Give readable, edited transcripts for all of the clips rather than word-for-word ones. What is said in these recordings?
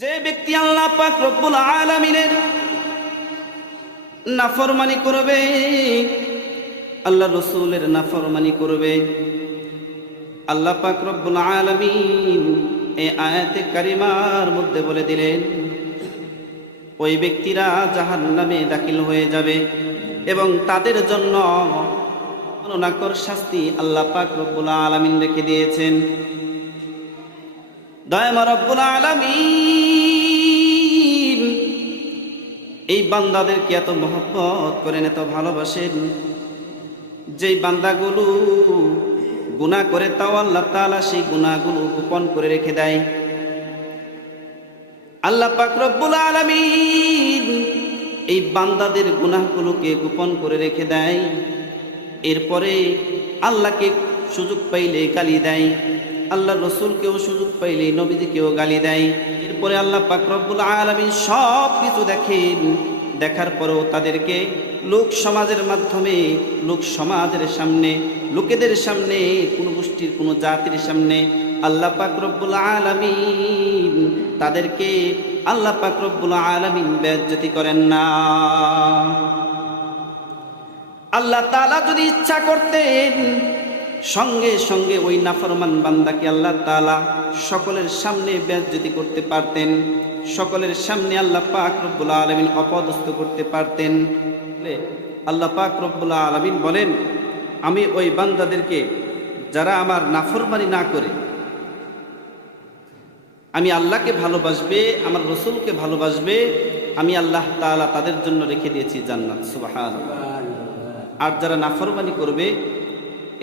যে ব্যক্তি আল্লাহ পাক রব্বুল আলামিনের নাফরমানি করবে, আল্লাহ রসুলের নাফরমানি করবে, আল্লাহ পাক রব্বুল আলামিন এই আয়াতে কারিমার মধ্যে বলে দিলেন ওই ব্যক্তিরা জাহান্নামে দাখিল হয়ে যাবে এবং তাদের জন্য মরণাকর শাস্তি আল্লাহ পাক রব্বুল আলামিন রেখে দিয়েছেন। দয়াময় রব্বুল আলামিন এই বান্দাদেরকে এত মহব্বত করেন, এত ভালোবাসেন, যেই বান্দাগুলো গুনাহ করে তাও আল্লাহ তাআলা সেই গুনাহগুলো গোপন করে রেখে দেয়। আল্লাহ পাক রব্বুল আলামিন এই বান্দাদের গুনাহগুলোকে গোপন করে রেখে দেয়, এরপরে আল্লাহকে সুযোগ পাইলে গালি দেয়, আল্লাহ রসুলকেও সুযোগ পাইলে নবীজিকেও গালি দেয়। এরপরে আল্লাহ পাক রব্বুল আলামিন সব কিছু দেখেন, দেখার পরেও তাদেরকে লোক সমাজের মাধ্যমে, লোক সমাজের সামনে, লোকেদের সামনে, কোনো গোষ্ঠীর কোনো জাতির সামনে আল্লাহ পাক রব্বুল আলামিন তাদেরকে আল্লাহ পাক রব্বুল আলামিন বেইজ্জতি করেন না। আল্লাহ তাআলা যদি ইচ্ছা করতেন সঙ্গে সঙ্গে ওই নাফরমান বান্দাকে আল্লাহ তাআলা সকলের সামনে বেইজ্জতি করতে পারতেন, সকলের সামনে আল্লাহ পাক রব্বুল আলামিন অপদস্থ করতে পারতেন। আল্লাহ পাক রব্বুল আলামিন বলেন, আমি ওই বান্দাদেরকে যারা আমার নাফরমানি না করে আমি আল্লাহকে ভালোবাসবে, আমার রসুলকে ভালোবাসবে, আমি আল্লাহ তাআলা তাদের জন্য রেখে দিয়েছি জান্নাত। সুবহানাল্লাহ। আর যারা নাফরমানি করবে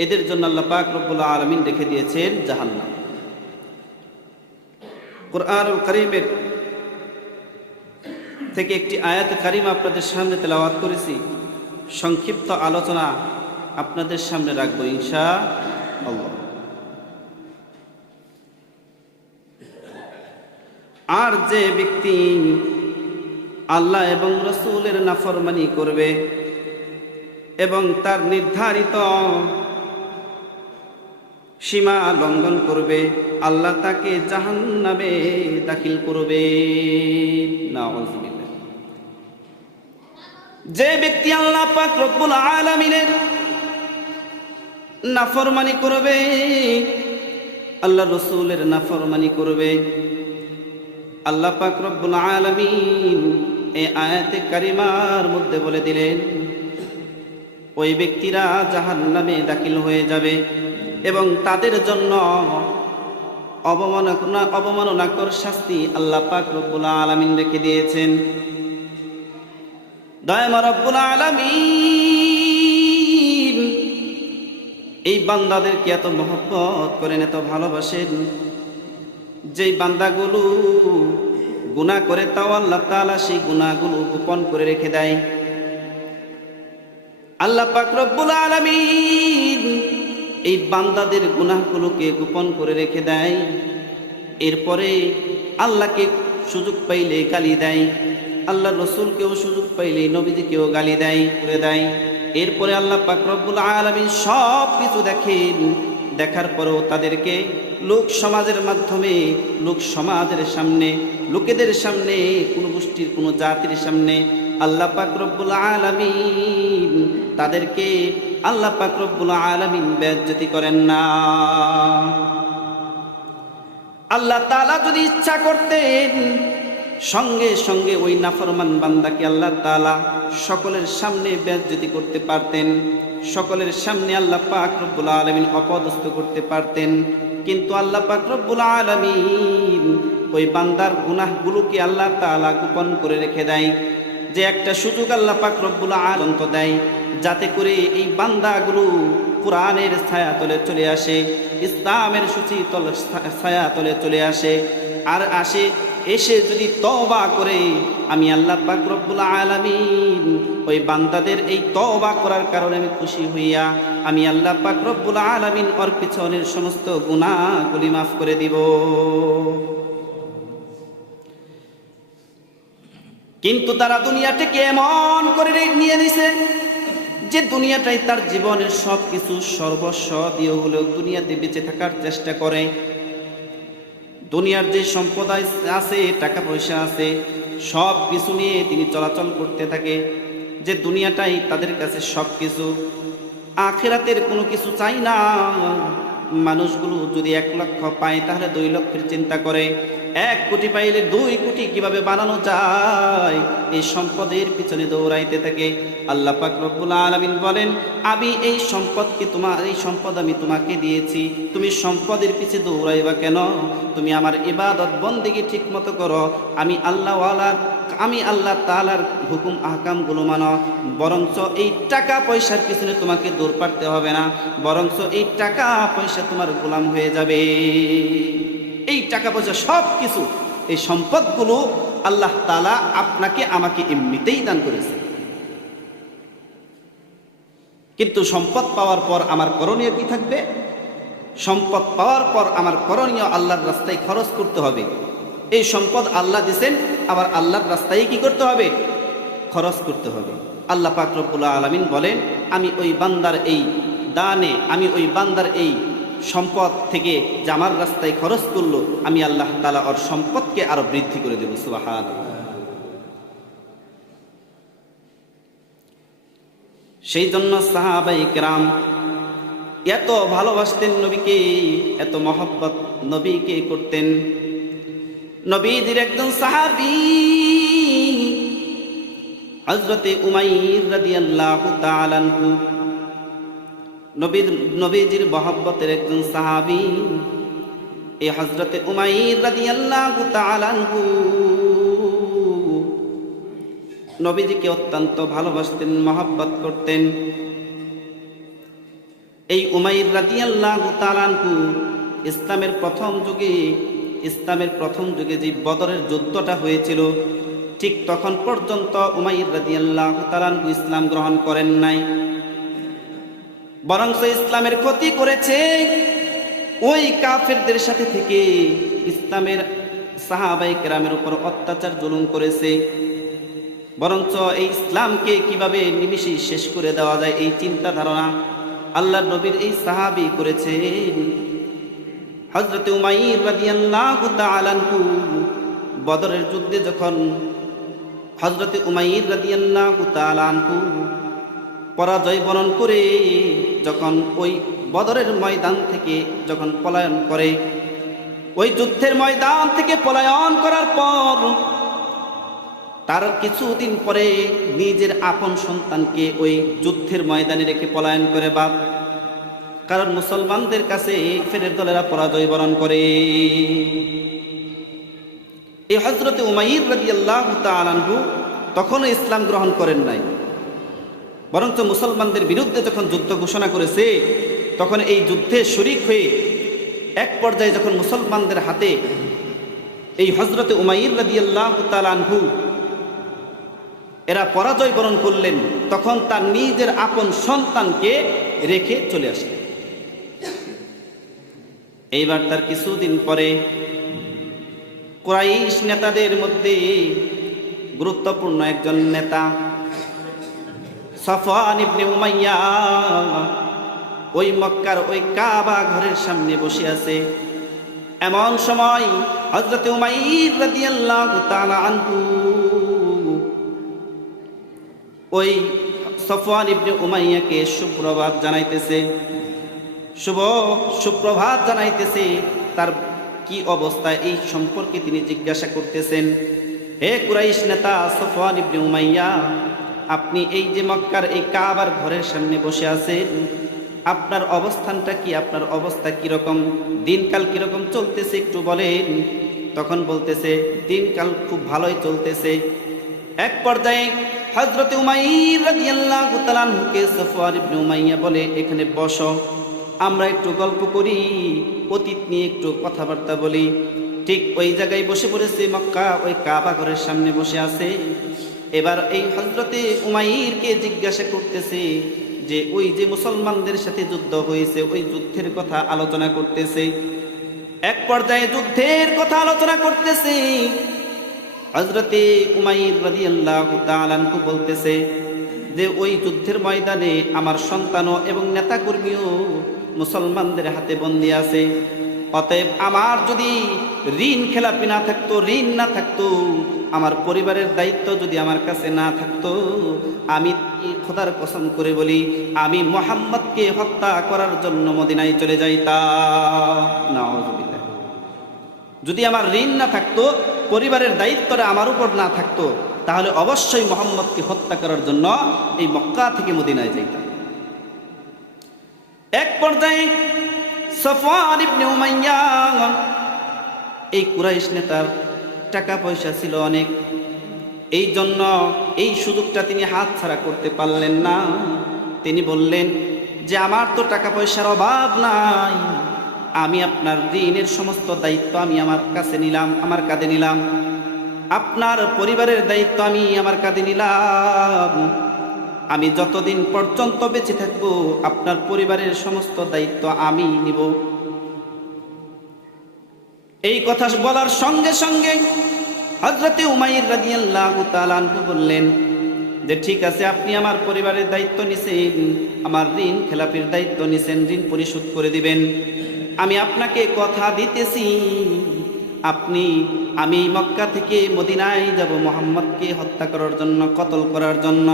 এদের জন্য আল্লাহ পাক রব্বুল আলামিন রেখে দিয়েছেন জাহান্নাম। কুরআনুল কারীমের থেকে একটি আয়াত কারিমা আপনাদের সামনে তেলাওয়াত করেছি, সংক্ষিপ্ত আলোচনা আপনাদের সামনে রাখবো ইনশাআল্লাহ। আর যে ব্যক্তি আল্লাহ এবং রসুলের নাফরমানি করবে এবং তার নির্ধারিত সীমা লঙ্ঘন করবে, আল্লাহ তাকে জাহান্নামে দাখিল করবে। নাউযুবিল্লাহ। যে ব্যক্তি আল্লাহ পাক রব্বুল আলামিনের নাফরমানি করবে, আল্লাহ রসুলের নাফরমানি করবে, আল্লাহ পাক রব্বুল আলামিন এই আয়াতে কারিমার মধ্যে বলে দিলেন ওই ব্যক্তিরা জাহান্নামে দাখিল হয়ে যাবে এবং তাদের জন্য অবমাননাকর শাস্তি আল্লাহ পাক রব্বুল আলামিন রেখে দিয়েছেন। দয়াময় রব্বুল আলামিন এই বান্দাদেরকে এত মহব্বত করেন, এত ভালোবাসেন, যেই বান্দাগুলো গুনাহ করে তাও আল্লাহ তাআলা সেই গুনাহগুলো গোপন করে রেখে দেয়। আল্লাহ পাক রব্বুল আলামিন এই বান্দাদের গুনাহগুলোকে গোপন করে রেখে দেয়, এরপরে আল্লাহকে সুযোগ পাইলে গালি দেয়, আল্লাহ রসুলকেও সুযোগ পাইলে নবীজিকেও গালি দেয় করে দেয়। এরপরে আল্লাহ পাক রব্বুল আলামিন সব কিছু দেখেন, দেখার পরেও তাদেরকে লোক সমাজের মাধ্যমে, লোক সমাজের সামনে, লোকেদের সামনে, কোনো গোষ্ঠীর কোনো জাতির সামনে আল্লাহ পাক রব্বুল আলামিন তাদেরকে আল্লাহ পাক রব্বুল আলামিন বেইজ্জতি করেন না। আল্লাহ তাআলা যদি ইচ্ছা করতেন সঙ্গে সঙ্গে ওই নাফরমান বান্দাকে আল্লাহ তাআলা সকলের সামনে বেইজ্জতি করতে পারতেন, সকলের সামনে আল্লাহ পাক রব্বুল আলামিন অপদস্থ করতে পারতেন। কিন্তু আল্লাহ পাক রব্বুল আলামিন ওই বান্দার গুনাহগুলোকে আল্লাহ তাআলা গোপন করে রেখে দেয়, যে একটা সুযোগ আল্লাহ পাক রব্বুল আলামিন দেয় যাতে করে এই বান্দাগুলো কোরআনের ছায়াতলে চলে আসে, ইসলামের সুচিতল ছায়াতলে চলে আসে। আর এসে যদি তওবা করে, আমি আল্লাহ পাক রব্বুল আলামিন ওই বান্দাদের এই তওবা করার কারণে আমি খুশি হইয়া আমি আল্লাহ পাক রব্বুল আলামিন ওর পিছনের সমস্ত গুনাহগুলি মাফ করে দিব। কিন্তু তারা দুনিয়াটাকে এমন করে নিয়ে নিছে যে দুনিয়াটাই তার জীবনের সব কিছু, সর্বস্ব দিয়ে হলেও দুনিয়াতে বেঁচে থাকার চেষ্টা করে। দুনিয়ার যে সম্পদ আছে, টাকা পয়সা আছে, সব কিছু নিয়ে তিনি চলাচল করতে থাকে, যে দুনিয়াটাই তাদের কাছে সব কিছু, আখিরাতের কোনো কিছু চাই না। মানুষগুলো যদি 1 লক্ষ পায় তাহলে 2 লক্ষের চিন্তা করে, 1 কোটি পাইলে 2 কোটি কিভাবে বানানো যায়, এই সম্পদের পিছনে দৌড়াইতে থাকে। আল্লাহ পাক রব্বুল আলামিন বলেন, আমি এই সম্পদ আমি তোমাকে দিয়েছি, তুমি সম্পদের পিছে দৌড়াইবা কেন? তুমি আমার ইবাদত বন্দেগী ঠিক মতো করো, আমি আল্লাহ তাআলার হুকুম আহকামগুলো মানো। বরঞ্চ এই টাকা পয়সার পিছনে তোমাকে দৌড় পাড়তে হবে না, বরঞ্চ এই টাকা পয়সা তোমার গোলাম হয়ে যাবে। এই টাকা পয়সা সব কিছু, এই সম্পদগুলো আল্লাহ তাআলা আপনাকে আমাকে এমনিতেই দান করেছে। কিন্তু সম্পদ পাওয়ার পর আমার করণীয় কি থাকবে? সম্পদ পাওয়ার পর আমার করণীয় আল্লাহর রাস্তায় খরচ করতে হবে। এই সম্পদ আল্লাহ দিয়েছেন, আবার আল্লাহর রাস্তায় কি করতে হবে? খরচ করতে হবে। আল্লাহ পাক রব্বুল আলামিন বলেন, আমি ওই বান্দার এই দানে, আমি ওই বান্দার এই সম্পদ থেকে যে আমার রাস্তায় খরচ করলো, আমি আল্লাহ তাআলা ওর সম্পদকে আরো বৃদ্ধি করে দেব। সুবহানাল্লাহ। সেই জন্য সাহাবায়ে কেরাম এত ভালোবাসতেন নবীকে, এত মহব্বত নবীকে করতেন। নবীজির একজন সাহাবী হযরতে উমাইর রাদিয়াল্লাহু তাআলা আনহু, নবীজির মহব্বতের একজন সাহাবী, এই হযরতে উমাইর রাদিয়াল্লাহু তাআলা আনহু নবীজিকে অত্যন্ত ভালোবাসতেন, মহব্বত করতেন। এই উমাইর রাদিয়াল্লাহু তাআলা আনহু ইসলামের প্রথম যুগে যে বদরের যুদ্ধটা হয়েছিল, ঠিক তখন পর্যন্ত উমাইর রাদিয়াল্লাহু তাআলা আনহু ইসলাম গ্রহণ করেন নাই, বরং ইসলামের ক্ষতি করেছে। ওই কাফেরদের সাথে থেকে ইসলামের সাহাবায়ে কেরামের উপর অত্যাচার জুলুম করেছে। বরঞ্চ এই ইসলামকে কিভাবে নিমিষেই শেষ করে দেওয়া যায়, এই চিন্তা ধারণা আল্লাহর নবীর এই সাহাবী করেছেন। হযরত উমাইর রাদিয়াল্লাহু তাআলা আনহু বদরের যুদ্ধে যখন হযরত উমাইর রাদিয়াল্লাহু তাআলা আনহু পরাজয় বরণ করে যখন ওই বদরের ময়দান থেকে যখন পলায়ন করে, ওই যুদ্ধের ময়দান থেকে পলায়ন করার পর তার কিছুদিন পরে নিজের আপন সন্তানকে ওই যুদ্ধের ময়দানে রেখে পলায়ন করে বাপ, কারণ মুসলমানদের কাছে ফেরের দলেরা পরাজয় বরণ করে। এই হযরতে উমাইর রাদিয়াল্লাহু তাআলা আনহু তখনও ইসলাম গ্রহণ করেন নাই, বরঞ্চ মুসলমানদের বিরুদ্ধে যখন যুদ্ধ ঘোষণা করেছে, তখন এই যুদ্ধে শরীক হয়ে এক পর্যায়ে যখন মুসলমানদের হাতে এই হযরতে উমাইর রাদিয়াল্লাহু তাআলা আনহু এরা পরাজয় বরণ করলেন, তখন তার নিজের আপন সন্তানকে রেখে চলে আসলেন। এইবার তার কিছুদিন পরে কুরাইশ নেতাদের মধ্যে গুরুত্বপূর্ণ একজন নেতা সফওয়ান ইবনে উমাইয়া ওই মক্কার ওই কাবা ঘরের সামনে বসে আছে। এমন সময় হযরত উমাইর রাদিয়াল্লাহু তাআলা আনহু ওই সফওয়ান ইবনে উমাইয়াকে সুপ্রভাত জানাইতেছে, সুপ্রভাত জানাইতেছে। তার কি অবস্থা এই সম্পর্কে তিনি জিজ্ঞাসা করতেছেন, হে কুরাইশ নেতা সফওয়ান ইবনে উমাইয়া, আপনি এই যে মক্কার এই কাবার ঘরের সামনে বসে আছেন, আপনার অবস্থানটা কি, আপনার অবস্থা কিরকম, দিনকাল কিরকম চলতেছে একটু বলেন। তখন বলতেছে দিনকাল খুব ভালোই চলতেছে। এক পর্যায়ে হযরতে উমাইর রাদিয়াল্লাহু তাআলা আনহুকে সফওয়ান ইবনে উমাইয়া বলে, এখানে বসো, আমরা একটু গল্প করি, অতীত নিয়ে একটু কথাবার্তা বলি। ঠিক ওই জায়গায় বসে পড়েছে, মক্কা ওই কাবা ঘরের সামনে বসে আছে। এবার এই হযরতে উমাইরকে জিজ্ঞাসা করতেছে যে ওই যে মুসলমানদের সাথে যুদ্ধ হয়েছে, ওই যুদ্ধের কথা আলোচনা করতেছে। এক পর্যায়ে যুদ্ধের কথা আলোচনা করতেছে, হযরতে উমাইর রাদিয়াল্লাহু তাআলা আনহু বলতেছে যে ওই যুদ্ধের ময়দানে আমার সন্তানও এবং নেতাকর্মীও মুসলমানদের হাতে বন্দী আছে। অতএব আমার যদি ঋণ খেলাপি না থাকতো, ঋণ না থাকতো, আমার পরিবারের দায়িত্ব যদি আমার কাছে না থাকতো, আমি খোদার কসম করে বলি আমি মুহাম্মদকে হত্যা করার জন্য মদিনায় চলে যাইতাম। নাউযুবিল্লাহ। যদি আমার ঋণ না থাকতো, পরিবারের দায়িত্বটা আমার উপর না থাকতো, তাহলে অবশ্যই মুহাম্মদকে হত্যা করার জন্য এই মক্কা থেকে মদিনায় যাইতাম। এক পর্যায়ে সফওয়ান ইবনে উমাইয়া, এই কুরাইশ নেতার টাকা পয়সা ছিল অনেক, এই জন্য এই সুযোগটা তিনি হাতছাড়া করতে পারলেন না। তিনি বললেন যে আমার তো টাকা পয়সার অভাব নাই, আমি আপনার ঋণের সমস্ত দায়িত্ব আমি আমার কাছে নিলাম, আমার কাঁধে নিলাম, আপনার পরিবারের দায়িত্ব আমি আমার কাঁধে নিলাম, আমি যতদিন পর্যন্ত বেঁচে থাকবো আপনার পরিবারের সমস্ত দায়িত্ব আমি নিব। এই কথা বলার সঙ্গে সঙ্গে হযরতে উমাইর রাদিয়াল্লাহু তাআলা আনহু বললেন যে ঠিক আছে, আপনি আমার পরিবারের দায়িত্ব নিছেন, আমার ঋণ খেলাপির দায়িত্ব নিছেন, ঋণ পরিশোধ করে দিবেন। আমি আপনাকে কথা দিতেছি, আমি মক্কা থেকে মদিনায় যাব মুহাম্মদকে হত্যা করার জন্য, কতল করার জন্য।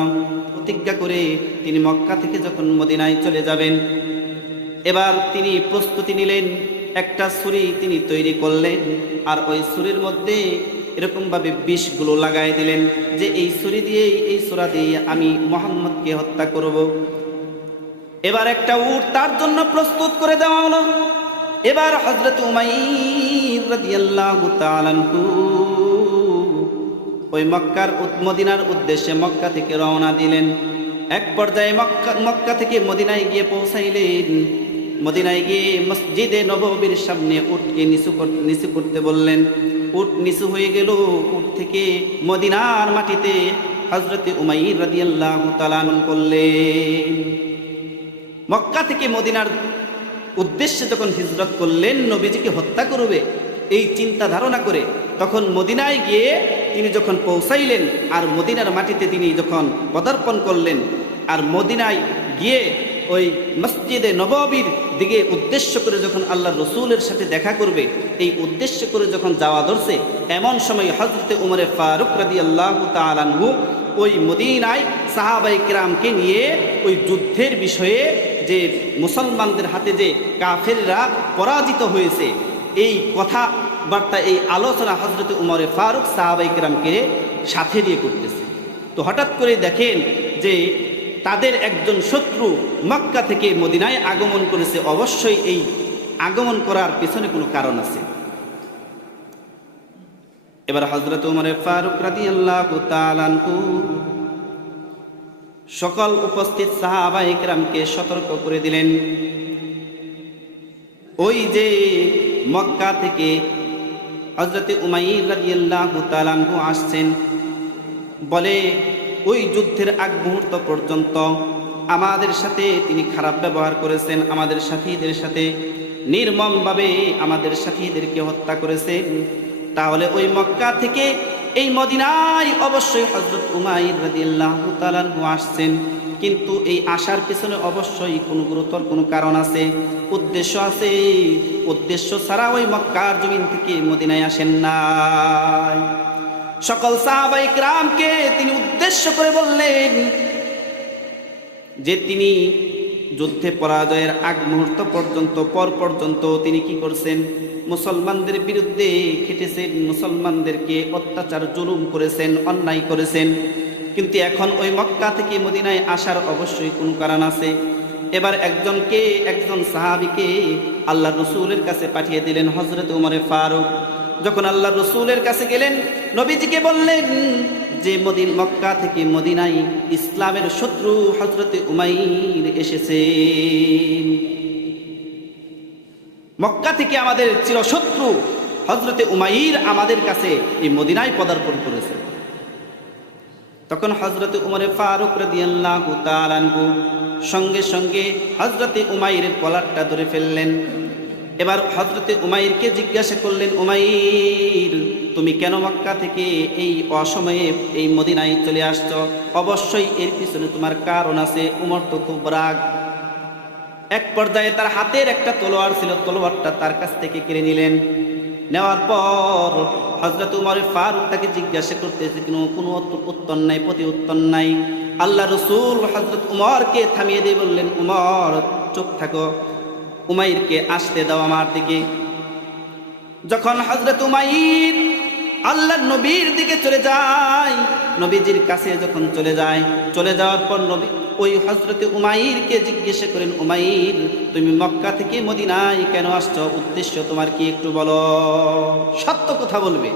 প্রতিজ্ঞা করে তিনি মক্কা থেকে যখন মদিনায় চলে যাবেন, এবার তিনি প্রস্তুতি নিলেন, একটা ছুরি তিনি তৈরি করলেন, আর ওই ছুরির মধ্যে এরকমভাবে বিষগুলো লাগাই দিলেন যে এই ছুরি দিয়ে, এই ছোরা দিয়ে আমি মুহাম্মদকে হত্যা করব। এবার একটা উট তার জন্য প্রস্তুত করে দেওয়া হলো। এবার হযরত উমাইর রাদিয়াল্লাহু তাআলা আনহু ওই মদিনার উদ্দেশ্যে মক্কা থেকে রওনা দিলেন। এক পর্যায়ে মক্কা থেকে মদিনায় গিয়ে পৌঁছাইলেন। মদিনায় গিয়ে মসজিদে নববীর সামনে উটকে নিচু করতে বললেন। উট নিচু হয়ে গেল। উট থেকে মদিনার মাটিতে হযরতে উমাইর রাদিয়াল্লাহু তাআলা করলেন। মক্কা থেকে মদিনার উদ্দেশ্যে যখন হিজরত করলেন, নবীজিকে হত্যা করবে এই চিন্তা ধারণা করে, তখন মদিনায় গিয়ে তিনি যখন পৌঁছাইলেন, আর মদিনার মাটিতে তিনি যখন পদার্পণ করলেন, আর মদিনায় গিয়ে ওই মসজিদে নববীর দিকে উদ্দেশ্য করে যখন আল্লাহ রসুলের সাথে দেখা করবে এই উদ্দেশ্য করে যখন যাওয়া ধরছে, এমন সময় হযরতে উমরে ফারুক রাদিয়াল্লাহু তাআলা আনহু ওই মদিনায় সাহাবায়ে কিরামকে নিয়ে ওই যুদ্ধের বিষয়ে, যে মুসলমানদের হাতে যে কাফেররা পরাজিত হয়েছে, এই কথাবার্তা, এই আলোচনা হযরতে উমরে ফারুক সাহাবায়ে কিরামকে সাথে নিয়ে করতেছে। তো হঠাৎ করে দেখেন যে তাদের একজন শত্রু মক্কা থেকে মদিনায় আগমন করেছে। অবশ্যই এই আগমন করার পেছনে কোনো কারণ আছে। এবার হযরত উমরে ফারুক রাদিয়াল্লাহু তাআলা আনহু সকল উপস্থিত সাহাবায়ে কিরামকে সতর্ক করে দিলেন, ওই যে মক্কা থেকে হযরতে উমাইর রাদিয়াল্লাহু তাআলা আনহু আসছেন, বলে ওই যুদ্ধের আগ মুহূর্ত পর্যন্ত আমাদের সাথে তিনি খারাপ ব্যবহার করেছেন, আমাদের সাথীদের সাথে নির্মমভাবে আমাদের সাথীদেরকে হত্যা করেছেন। তাহলে ওই মক্কা থেকে এই মদিনায় অবশ্যই হযরত উমাইর রাদিয়াল্লাহু তাআলা আনহু আসছেন, কিন্তু এই আসার পিছনে অবশ্যই কোনো গুরুতর কোনো কারণ আছে, উদ্দেশ্য আছে। উদ্দেশ্য ছাড়া ওই মক্কার জমিন থেকে মদিনায় আসেন নাই। সকল সাহাবায়ে কিরামকে তিনি উদ্দেশ্য করে বললেন যে তিনি যুদ্ধে পরাজয়ের আগ মুহূর্ত পর্যন্ত পর্যন্ত তিনি কি করছেন, মুসলমানদের বিরুদ্ধে খেটেছেন, মুসলমানদেরকে অত্যাচার জুলুম করেছেন, অন্যায় করেছেন। কিন্তু এখন ওই মক্কা থেকে মদিনায় আসার অবশ্যই কোনো কারণ আছে। এবার একজন সাহাবীকে আল্লাহ রসুলের কাছে পাঠিয়ে দিলেন হযরত উমরে ফারুক। যখন আল্লাহ রসুলের কাছে গেলেন, নবীজিকে বললেন যে মক্কা থেকে মদিনায় ইসলামের শত্রু হযরতে উমাইর এসেছে। মক্কা থেকে আমাদের চিরশত্রু হযরতে উমাইর আমাদের কাছে এই মদিনায় পদার্পণ করেছে। তখন হযরতে উমরে ফারুক রাদিয়াল্লাহু তাআলা আনহু সঙ্গে সঙ্গে হযরতে উমাইরের কলারটা ধরে ফেললেন। এবার হযরতে উমাইরকে জিজ্ঞাসা করলেন, উমাইর তুমি কেন মক্কা থেকে এই অসময়ে এই মদিনায় চলে আসছো? অবশ্যই এর পিছনে তোমার কারণ আছে। উমর তো খুব রাগ। এক পর্যায়ে তার হাতের একটা তলোয়ার ছিল, তলোয়ারটা তার কাছ থেকে কেড়ে নিলেন। নেওয়ার পর হযরত উমর ফারুক তাকে জিজ্ঞাসা করতেছে, কোনো উত্তর নাই, প্রতি উত্তর নাই। আল্লাহ রসুল হযরত উমরকে থামিয়ে দিয়ে বললেন, উমর চুপ থাকো, উমাইরকে আসতে দাও আমার দিকে। যখন হযরত উমাইর আল্লাহর নবীর দিকে চলে যায়, নবীজির কাছে যখন চলে যায়, চলে যাওয়ার পর নবী ওই হযরতে উমাইরকে জিজ্ঞাসা করেন, উমাইর তুমি মক্কা থেকে মদিনায় কেন আসছো? উদ্দেশ্য তোমার কি একটু বলো, সত্য কথা বলবে।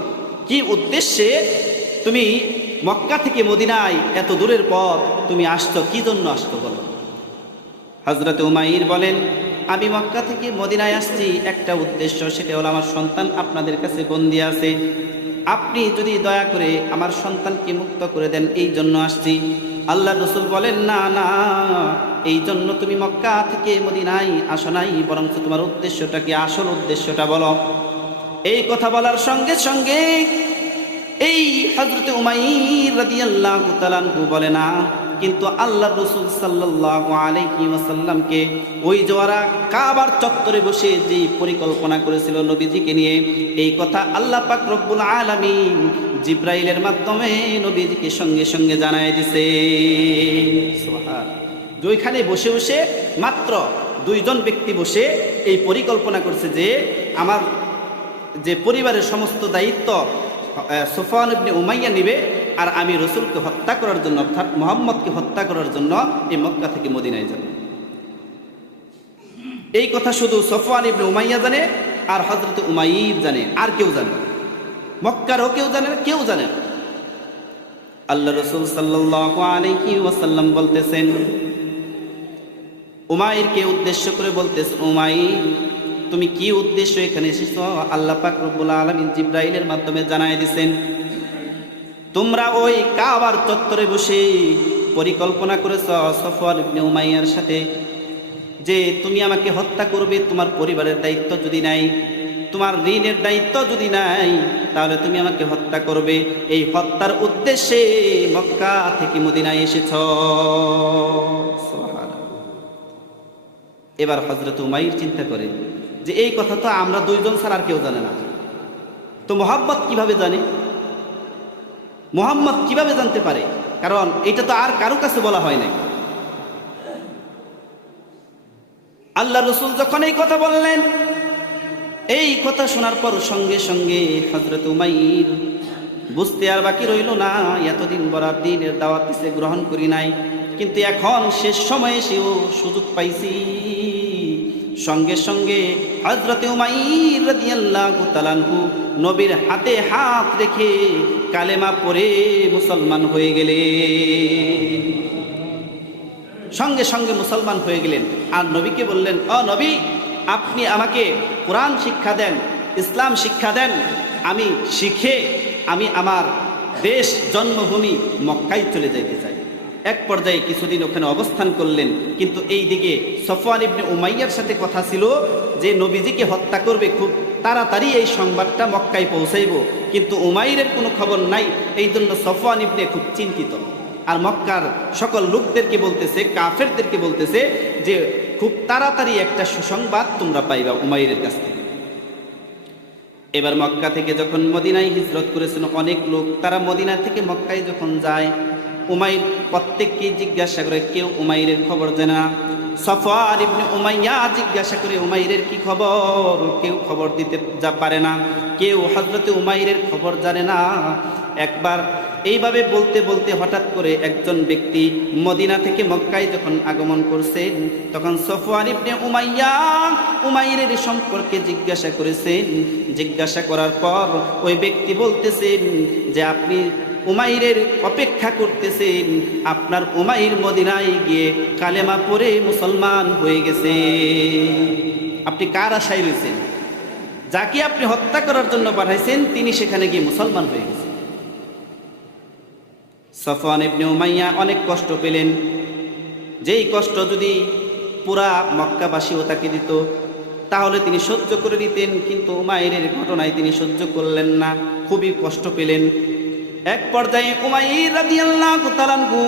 কি উদ্দেশ্যে তুমি মক্কা থেকে মদিনায় এত দূরের পর তুমি আসছো, কি জন্য আসছো বলো। হযরতে উমাইর বলেন, আমি মক্কা থেকে মদিনায় আসছি একটা উদ্দেশ্য, সেটা হলো আমার সন্তান আপনাদের কাছে বন্দী আছে, আপনি যদি দয়া করে আমার সন্তানকে মুক্ত করে দেন, এই জন্য আসছি। আল্লাহ রসুল বলেন, না না, এই জন্য তুমি মক্কা থেকে মদিনায় আসো নাই, বরং তোমার উদ্দেশ্যটা কি, আসল উদ্দেশ্যটা বলো। এই কথা বলার সঙ্গে সঙ্গে এই হযরতে উমাইর রাদিয়াল্লাহু তাআলা আনহু বলে, না, কিন্তু আল্লাহ রসুল সাল্লাল্লাহু আলাইহি ওয়াসাল্লামকে ওই জোয়ারা কাবার চত্বরে বসে যে পরিকল্পনা করেছিল নবীজিকে নিয়ে, এই কথা আল্লাহ পাক রব্বুল আলামিন জিব্রাইলের মাধ্যমে নবীজিকে সঙ্গে সঙ্গে জানায় দিছে। সুবহান। যে ওইখানে বসে বসে মাত্র দুইজন ব্যক্তি বসে এই পরিকল্পনা করছে যে আমার যে পরিবারের সমস্ত দায়িত্ব সফওয়ান ইবনে উমাইয়া নিবে, আর আমি রসুলকে হত্যা করার জন্য, অর্থাৎ মুহাম্মদকে হত্যা করার জন্য এই মক্কা থেকে মদিনায় যাব। এই কথা শুধু সফওয়ান ইবনে উমাইয়া জানে, আর হযরত উমাইর জানে, আর কেউ জানে, মক্কারও কেউ জানে না, কেউ জানে না। আল্লাহ রসুল সাল্লাল্লাহু আলাইহি ওয়াসাল্লাম বলতেছেন, উমাইরকে উদ্দেশ্য করে বলতেছেন, উমাইর তুমি কি উদ্দেশ্য এখানে এসেছ? আল্লাহ পাক রব্বুল আলামিন জিব্রাইলের মাধ্যমে জানায় দিয়েছেন, তোমরা ওই কাবার চত্বরে বসে পরিকল্পনা করেছ সফওয়ান ইবনে উমাইয়ার সাথে যে তুমি আমাকে হত্যা করবে, তোমার পরিবারের দায়িত্ব যদি নাই, তোমার ঋণের দায়িত্ব যদি নাই, তাহলে তুমি আমাকে হত্যা করবে। এই হত্যার উদ্দেশ্যে মক্কা থেকে মদিনায় এসেছ। এবার হযরত উমাইর চিন্তা করে যে এই কথা তো আমরা দুইজন ছাড়া আর কেউ জানে না, তো মুহাম্মদ কিভাবে জানে, মুহাম্মদ কিভাবে জানতে পারে? কারণ এটা তো আর কারো কাছে বলা হয় নাই। আল্লাহ রসুল যখন এই কথা বললেন, এই কথা শোনার পর সঙ্গে সঙ্গে হযরত উমাইর বুঝতে আর বাকি রইল না, এতদিন বরাবর দ্বীনের দাওয়াত সে গ্রহণ করি নাই, কিন্তু এখন শেষ সময়ে সেও সুযোগ পাইছি। সঙ্গে সঙ্গে হযরতে উমাইর রাদিয়াল্লাহু তাআলা আনহু নবীর হাতে হাত রেখে কালেমা পড়ে মুসলমান হয়ে গেলেন। সঙ্গে সঙ্গে মুসলমান হয়ে গেলেন, আর নবীকে বললেন, ও নবী, আপনি আমাকে কোরআন শিক্ষা দেন, ইসলাম শিক্ষা দেন, আমি শিখে আমি আমার দেশ জন্মভূমি মক্কায় চলে যেতে চাই। এক পর্যায়ে কিছুদিন ওখানে অবস্থান করলেন, কিন্তু এই দিকে সফওয়ান ইবনে উমাইয়ার সাথে কথা ছিল যে নবীজিকে হত্যা করবে, খুব তাড়াতাড়ি এই সংবাদটা মক্কায় পৌঁছাইব, কিন্তু উমাইরের কোনো খবর নাই। এই জন্য সফওয়ান ইবনে খুব চিন্তিত, আর মক্কার সকল লোকদেরকে বলতেছে, কাফেরদেরকে বলতেছে যে খুব তাড়াতাড়ি একটা সুসংবাদ তোমরা পাইবা উমাইরের কাছ থেকে। এবার মক্কা থেকে যখন মদিনায় হিজরত করেছেন অনেক লোক, তারা মদিনা থেকে মক্কায় যখন যায়, উমাইর প্রত্যেককে জিজ্ঞাসা করে, কেউ উমাইরের খবর জানে না। সফওয়ান ইবনে উমাইয়া জিজ্ঞাসা করে উমাইরের কি খবর, কেউ খবর দিতে পারে না, কেউ হযরতে উমাইরের খবর জানে না। একবার এইভাবে বলতে বলতে হঠাৎ করে একজন ব্যক্তি মদিনা থেকে মক্কায় যখন আগমন করছেন, তখন সফওয়ান ইবনে উমাইয়া উমাইরের সম্পর্কে জিজ্ঞাসা করেছেন। জিজ্ঞাসা করার পর ওই ব্যক্তি বলতেছেন যে আপনি উমাইরের অপেক্ষা করতেছেন, আপনার উমাইর মদিনায় গিয়ে কালেমা পড়ে মুসলমান হয়ে গেছে। আপনি কার আশায় রয়েছেন? যাকে আপনি হত্যা করার জন্য পাঠাইছেন তিনি সেখানে গিয়ে মুসলমান হয়ে গেছে। সফওয়ান ইবনে উমাইয়া অনেক কষ্ট পেলেন, যেই কষ্ট যদি পুরা মক্কাবাসীও তাকে দিত তাহলে তিনি সহ্য করে নিতেন, কিন্তু উমাইরের ঘটনায় তিনি সহ্য করলেন না, খুবই কষ্ট পেলেন। এক পর্যায়ে উমাইর রাদিয়াল্লাহু তাআলা আনহু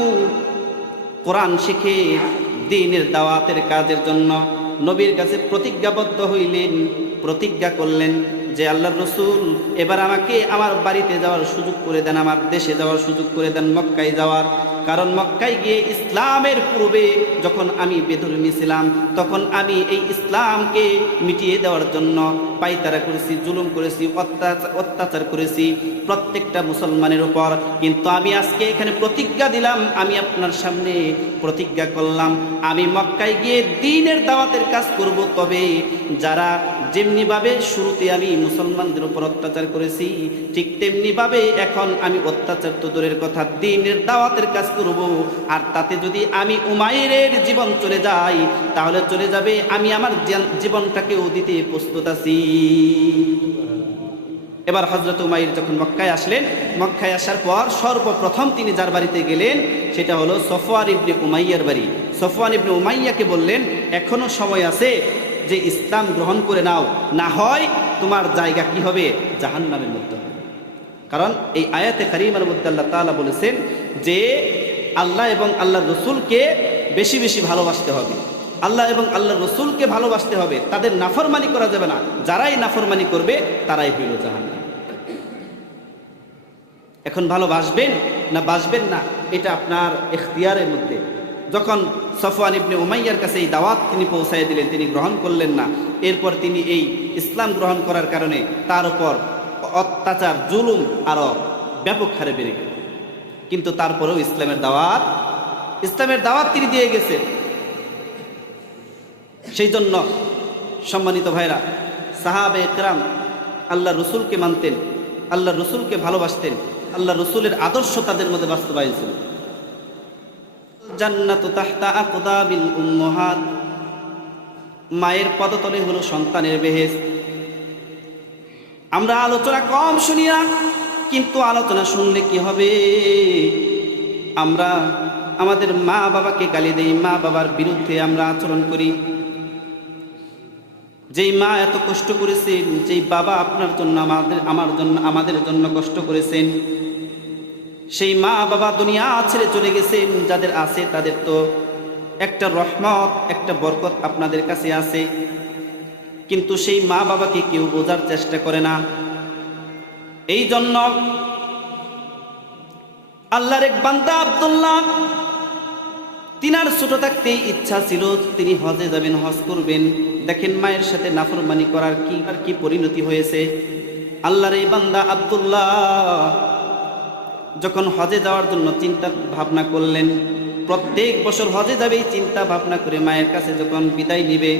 কোরআন শিখে দ্বীনের দাওয়াতের কাজের জন্য নবীর কাছে প্রতিজ্ঞাবদ্ধ হইলেন, প্রতিজ্ঞা করলেন যে আল্লাহর রাসূল এবার আমাকে আমার বাড়িতে যাওয়ার সুযোগ করে দেন, আমার দেশে যাওয়ার সুযোগ করে দেন, মক্কায় যাওয়ার। কারণ মক্কায় গিয়ে ইসলামের পূর্বে যখন আমি বেধর্মী ছিলাম, তখন আমি এই ইসলামকে মিটিয়ে দেওয়ার জন্য পাইতারা করেছি, জুলুম করেছি, অত্যাচার করেছি প্রত্যেকটা মুসলমানের উপর। কিন্তু আমি আজকে এখানে প্রতিজ্ঞা দিলাম, আমি আপনার সামনে প্রতিজ্ঞা করলাম, আমি মক্কায় গিয়ে দ্বীনের দাওয়াতের কাজ করব। তবে যারা যেমনিভাবে শুরুতে আমি মুসলমানদের উপর অত্যাচার করেছি, ঠিক তেমনিভাবে এখন আমি অত্যাচার তো দূরের কথা, দ্বীনের দাওয়াতের কাজ করব। আর তাতে যদি আমি উমাইরের জীবন চলে যাই, তাহলে চলে যাবে, আমি আমার জীবনটাকেও দিতে প্রস্তুত আছি। এবার হযরত উমাইর যখন মক্কায় আসলেন, মক্কায় আসার পর সর্বপ্রথম তিনি যার বাড়িতে গেলেন সেটা হলো সফওয়ান ইবনে উমাইয়ার বাড়ি। সফওয়ান ইবনে উমাইয়াকে বললেন, এখনো সময় আছে যে ইসলাম গ্রহণ করে নাও, না হয় তোমার জায়গা কি হবে, জাহান্নামের মধ্যে হবে। কারণ এই আয়াতে কারিমার মধ্যে আল্লাহ তাআলা বলেছেন যে আল্লাহ এবং আল্লাহর রাসূলকে বেশি বেশি ভালোবাসতে হবে, আল্লাহ এবং আল্লাহর রাসূলকে ভালোবাসতে হবে, তাদের নাফরমানি করা যাবে না। যারাই নাফরমানি করবে তারাই হইল জাহান্নাম। এখন ভালোবাসবেন না বাসবেন না, এটা আপনার ইখতিয়ারের মধ্যে। যখন সফওয়ান ইবনে উমাইয়ার কাছে এই দাওয়াত তিনি পৌঁছায় দিলেন, তিনি গ্রহণ করলেন না। এরপর তিনি এই ইসলাম গ্রহণ করার কারণে তার উপর অত্যাচার, জুলুম আরো ব্যাপক হারে বেড়ে গেল। কিন্তু তারপরেও ইসলামের দাওয়াত তিনি দিয়ে গেছেন। সেই জন্য সম্মানিত ভাইরা, সাহাবে কেরাম আল্লাহ রসুলকে মানতেন, আল্লাহ রসুলকে ভালোবাসতেন, আল্লাহ রসুলের আদর্শ তাদের মধ্যে বাস্তবায়ন ছিল। জান্নাতু তাহতা আকদাবিল উম্মাহাত, মায়ের পদতলে হলো সন্তানের বেহেশত। আমরা আলোচনা কম শুনি না, কিন্তু আলোচনা শুনলে কি হবে, আমরা আমাদের মা বাবাকে গালি দেই, মা বাবার বিরুদ্ধে আমরা আচরণ করি। যেই মা এত কষ্ট করেছেন, যেই বাবা আপনার জন্য আমাদের জন্য কষ্ট করেছেন, সেই মা বাবা দুনিয়া ছেড়ে চলে গেছেন। যাদের আছে তাদের তো একটা রহমত, একটা বরকত আপনাদের কাছে আছে, কিন্তু সেই মা বাবাকে কেউ বোঝার চেষ্টা করে না। এই জন্য আল্লাহর এক বান্দা আব্দুল্লাহ, তিনার ছোট থাকতেই ইচ্ছা ছিল তিনি হজে যাবেন, হজ করবেন। দেখেন মায়ের সাথে নাফরমানি করার কি পরিণতি হয়েছে। আল্লাহর এই বান্দা আব্দুল্লাহ যখন হজে যাওয়ার জন্য চিন্তা ভাবনা করলেন, প্রত্যেক বছর হজে যাবে এই চিন্তা ভাবনা করে মায়ের কাছে যখন বিদায় নিবে,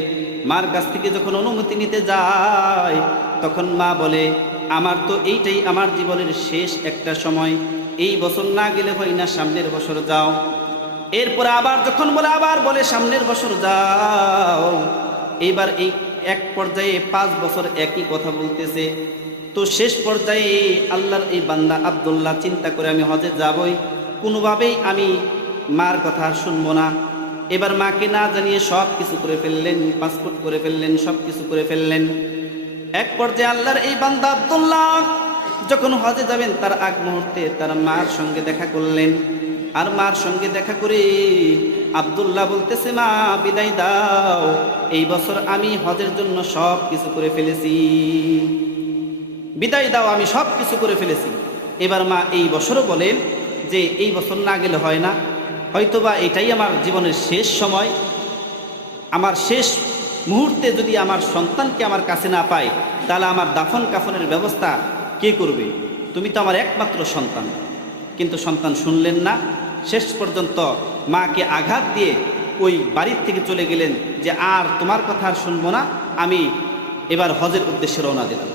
মার কাছ থেকে যখন অনুমতি নিতে যায়, তখন মা বলে, আমার তো এইটাই আমার জীবনের শেষ একটা সময়, এই বছর না গেলে হয় না, সামনের বছর যাও। এরপরে আবার যখন আবার বলে সামনের বছর যাও। এইবার এই এক পর্যায়ে 5 বছর একই কথা বলতেছে। তো শেষ পর্যায়ে আল্লাহর এই বান্দা আব্দুল্লাহ চিন্তা করে, আমি হজে যাবই, কোনোভাবেই আমি মার কথা শুনবো না। এবার মাকে না জানিয়ে সব কিছু করে ফেললেন, পাসপোর্ট করে ফেললেন, সব কিছু করে ফেললেন। এক পর্যায়ে আল্লাহর এই বান্দা আব্দুল্লাহ যখন হজে যাবেন, তার আগ মুহূর্তে তার মার সঙ্গে দেখা করলেন। আর মার সঙ্গে দেখা করে আব্দুল্লাহ বলতেছে, মা বিদায় দাও, এই বছর আমি হজের জন্য সব কিছু করে ফেলেছি, বিদায় দাও, আমি সব কিছু করে ফেলেছি। এবার মা এই বছরও বলেন যে এই বছর না গেলে হয় না, হয়তোবা এটাই আমার জীবনের শেষ সময়, আমার শেষ মুহূর্তে যদি আমার সন্তানকে আমার কাছে না পাই, তাহলে আমার দাফন কাফনের ব্যবস্থা কে করবে? তুমি তো আমার একমাত্র সন্তান। কিন্তু সন্তান শুনলেন না, শেষ পর্যন্ত মাকে আঘাত দিয়ে ওই বাড়ির থেকে চলে গেলেন যে আর তোমার কথা আর শুনবো না, আমি এবার হজের উদ্দেশ্যে রওনা দিলাম।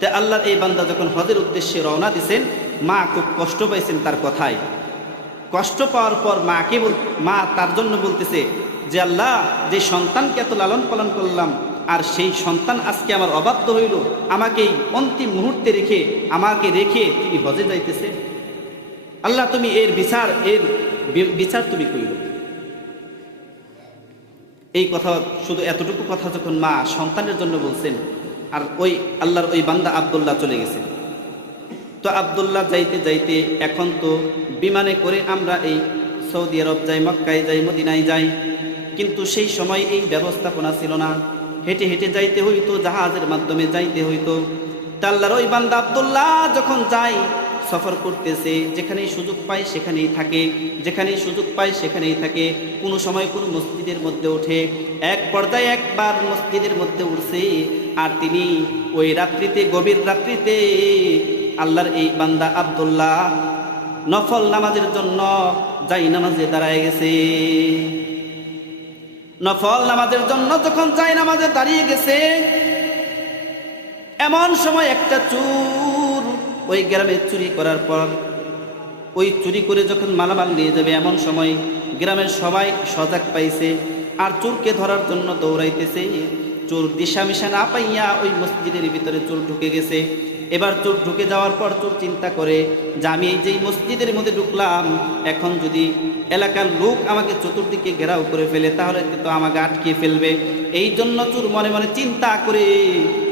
তে আল্লাহর এই বান্দা যখন হজের উদ্দেশ্যে রওনা দিছেন, মা খুব কষ্ট পাইছেন তার কথায়। কষ্ট পাওয়ার পর মা তার জন্য বলতেছে যে আল্লাহ, যে সন্তানকে এত লালন পালন করলাম, আর সেই সন্তান আজকে আমার অবাধ্য হইল, আমাকে এই অন্তিম মুহূর্তে আমাকে রেখে তুমি হজে যাইতেছে। আল্লাহ, তুমি এর বিচার তুমি কইল। এই কথা, শুধু এতটুকু কথা যখন মা সন্তানের জন্য বলছেন, আর ওই আল্লাহর ওই বান্দা আব্দুল্লাহ চলে গেছেন। তো আব্দুল্লাহ যাইতে যাইতে, এখন তো বিমানে করে আমরা এই সৌদি আরব যাই, মক্কায় যাই, মদিনায় যাই, কিন্তু সেই সময় এই ব্যবস্থাপনা ছিল না, হেঁটে হেঁটে যাইতে হইতো, জাহাজের মাধ্যমে যাইতে হইতো। তা আল্লাহর ওই বান্দা আব্দুল্লাহ যখন যায়, সফর করতেছে, যেখানেই সুযোগ পায় সেখানেই থাকে, যেখানেই সুযোগ পায় সেখানেই থাকে, কোনো সময় কোনো মসজিদের মধ্যে ওঠে। এক পর্যায়ে একবার মসজিদের মধ্যে উঠছে, আর তিনি ওই রাত্রিতে, গভীর রাত্রিতে আল্লাহর এই বান্দা আব্দুল্লাহ নফল নামাজের জন্য যাই নামাজে দাঁড়ায় গেছে। নফল নামাজের জন্য যখন যাই নামাজে দাঁড়িয়ে গেছে, এমন সময় একটা চোর ওই গ্রামে চুরি করার পর, ওই চুরি করে যখন মালামাল নিয়ে যাবে, এমন সময় গ্রামের সবাই সজাগ পাইছে আর চোরকে ধরার জন্য দৌড়াইতেছে। চোর দিশা মিশা না পাইয়া ওই মসজিদের ভিতরে চোর ঢুকে গেছে। এবার চোর ঢুকে যাওয়ার পর চোর চিন্তা করে যে আমি এই যেই মসজিদের মধ্যে ঢুকলাম, এখন যদি এলাকার লোক আমাকে চতুর্দিকে ঘেরাও করে ফেলে তাহলে তো আমাকে আটকে ফেলবে। এই জন্য চোর মনে মনে চিন্তা করে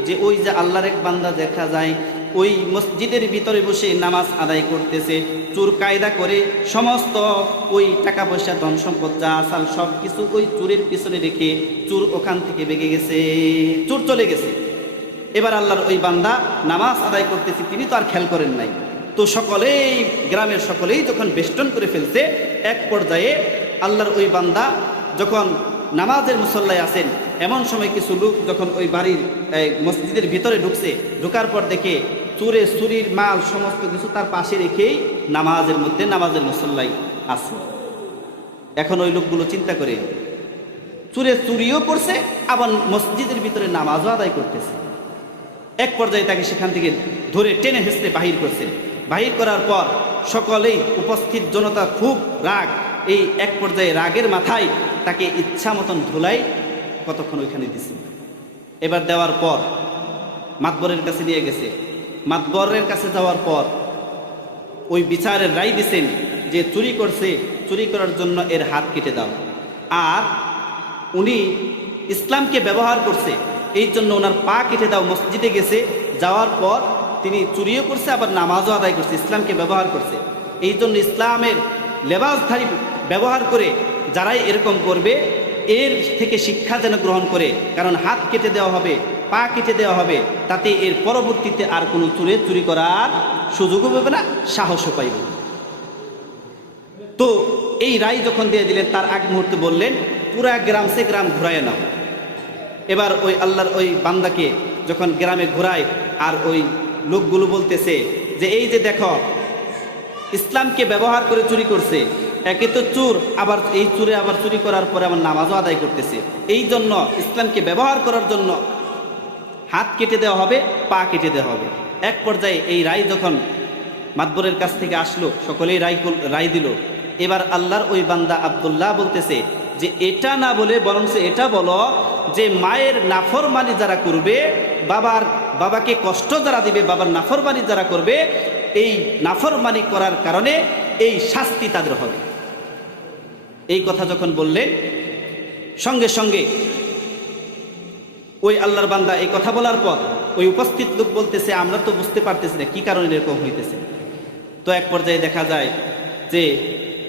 যে ওই যে আল্লাহর এক বান্দা দেখা যায় ওই মসজিদের ভিতরে বসে নামাজ আদায় করতেছে, চোর কায়দা করে সমস্ত ওই টাকা পয়সা ধন সম্পদ যা আসাল সব কিছু ওই চোরের পিছনে রেখে চোর ওখান থেকে বেগে গেছে, চোর চলে গেছে। এবার আল্লাহর ওই বান্দা নামাজ আদায় করতেছে, তিনি তো আর খেয়াল করেন নাই। তো সকলেই, গ্রামের সকলেই যখন বেষ্টন করে ফেলছে, এক পর্যায়ে আল্লাহর ওই বান্দা যখন নামাজের মুসল্লায় আছেন, এমন সময় কিছু লোক যখন ওই বাড়ির মসজিদের ভিতরে ঢুকছে, ঢোকার পর দেখে চোরে চুরির মাল সমস্ত কিছু তার পাশে রেখেই নামাজের মধ্যে, নামাজের মুসল্লায় আছে। এখন ওই লোকগুলো চিন্তা করে চোরে চুরিও করছে, আবার মসজিদের ভিতরে নামাজও আদায় করতেছে। এক পর্যায়ে তাকে সেখান থেকে ধরে টেনে হেঁচড়ে বাহির করছে। বাহির করার পর সকলেই, উপস্থিত জনতা খুব রাগ। এই এক পর্যায়ে রাগের মাথায় তাকে ইচ্ছা মতন ধুলাই কতক্ষণ ওইখানে দিছে। এবার দেওয়ার পর মাতবরের কাছে নিয়ে গেছে। মাতবরের কাছে যাওয়ার পর ওই বিচারের রায় দিছেন যে চুরি করছে, চুরি করার জন্য এর হাত কেটে দাও। আর উনি ইসলামকে ব্যবহার করছে, এই জন্য ওনার পা কেটে দাও। মসজিদে গেছে, যাওয়ার পর তিনি চুরিও করছে, আবার নামাজও আদায় করছে, ইসলামকে ব্যবহার করছে। এই জন্য ইসলামের লেবাসধারী ব্যবহার করে যারাই এরকম করবে, এর থেকে শিক্ষা যেন গ্রহণ করে, কারণ হাত কেটে দেওয়া হবে, পা কেটে দেওয়া হবে, তাতে এর পরবর্তীতে আর কোনো চুরি করার সুযোগও পাবে না, সাহসও পাইব। তো এই রায় যখন দিয়ে দিলেন, তার আগ মুহূর্তে বললেন পুরা গ্রাম সে গ্রাম ঘুরায় নাও। এবার ওই আল্লাহর ওই বান্দাকে যখন গ্রামে ঘুরায়, আর ওই লোকগুলো বলতেছে যে এই যে দেখো, ইসলামকে ব্যবহার করে চুরি করছে, একে তো চোর, আবার এই চুরে আবার চুরি করার পরে আমার নামাজও আদায় করতেছে। এই জন্য ইসলামকে ব্যবহার করার জন্য হাত কেটে দেওয়া হবে, পা কেটে দেওয়া হবে। এক পর্যায়ে এই রায় যখন মাতবরের কাছ থেকে আসলো, সকলেই রায় দিল। এবার আল্লাহর ওই বান্দা আব্দুল্লাহ বলতেছে যে এটা না বলে বরং এটা বলো যে মায়ের নাফরমানি যারা করবে, বাবাকে কষ্ট যারা দিবে, বাবার নাফরমানি যারা করবে, এই নাফরমানি করার কারণে এই শাস্তি তাদের হবে। এই কথা যখন বললেন, সঙ্গে সঙ্গে ওই আল্লাহর বান্দা এই কথা বলার পর ওই উপস্থিত লোক বলতেছে আমরা তো বুঝতে পারতেছি না কি কারণে এরকম হইতেছে। তো এক পর্যায়ে দেখা যায় যে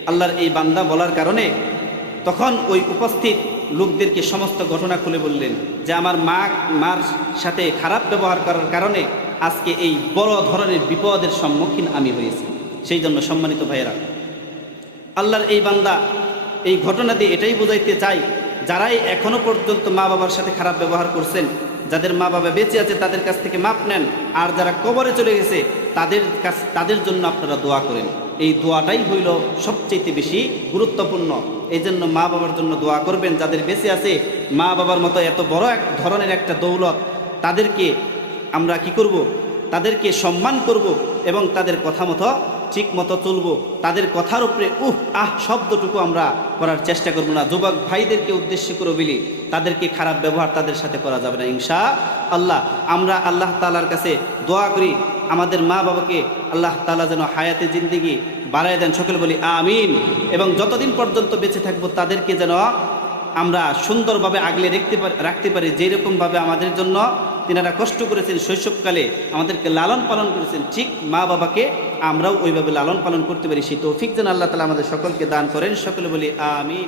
আল্লাহর এই বান্দা বলার কারণে তখন ওই উপস্থিত লোকদেরকে সমস্ত ঘটনা খুলে বললেন যে আমার মার সাথে খারাপ ব্যবহার করার কারণে আজকে এই বড় ধরনের বিপদের সম্মুখীন আমি হয়েছি। সেই জন্য সম্মানিত ভাইয়েরা, আল্লাহর এই বান্দা এই ঘটনা দিয়ে এটাই বোঝাইতে চাই, যারাই এখনো পর্যন্ত মা বাবার সাথে খারাপ ব্যবহার করছেন, যাদের মা বাবা বেঁচে আছে তাদের কাছ থেকে মাপ নেন, আর যারা কবরে চলে গেছে তাদের জন্য আপনারা দোয়া করেন। এই দোয়াটাই হইল সবচেয়ে বেশি গুরুত্বপূর্ণ। এই জন্য মা বাবার জন্য দোয়া করবেন। যাদের বেঁচে আছে, মা বাবার মতো এত বড় এক ধরনের একটা দৌলত, তাদেরকে আমরা কি করব? তাদেরকে সম্মান করব এবং তাদের কথা মতো ঠিক মতো চলবো। তাদের কথার উপরে শব্দটুকু আমরা করার চেষ্টা করব না। যুবক ভাইদেরকে উদ্দেশ্য করে বলি, তাদেরকে খারাপ ব্যবহার তাদের সাথে করা যাবে না ইনশাআল্লাহ। আমরা আল্লাহ তাআলার কাছে দোয়া করি আমাদের মা বাবাকে আল্লাহ তাআলা যেন হায়াতে জিন্দেগি বাড়ায় দেন, সকলে বলি আমিন। এবং যতদিন পর্যন্ত বেঁচে থাকবো তাদেরকে যেন আমরা সুন্দরভাবে আগলে রাখতে পারি, যেরকমভাবে আমাদের জন্য তিনারা কষ্ট করেছেন, শৈশবকালে আমাদেরকে লালন পালন করেছেন, ঠিক মা বাবাকে আমরাও ওইভাবে লালন পালন করতে পারি। সেই তৌফিক যেন আল্লাহ তাআলা আমাদের সকলকে দান করেন, সকলে বলি আমিন।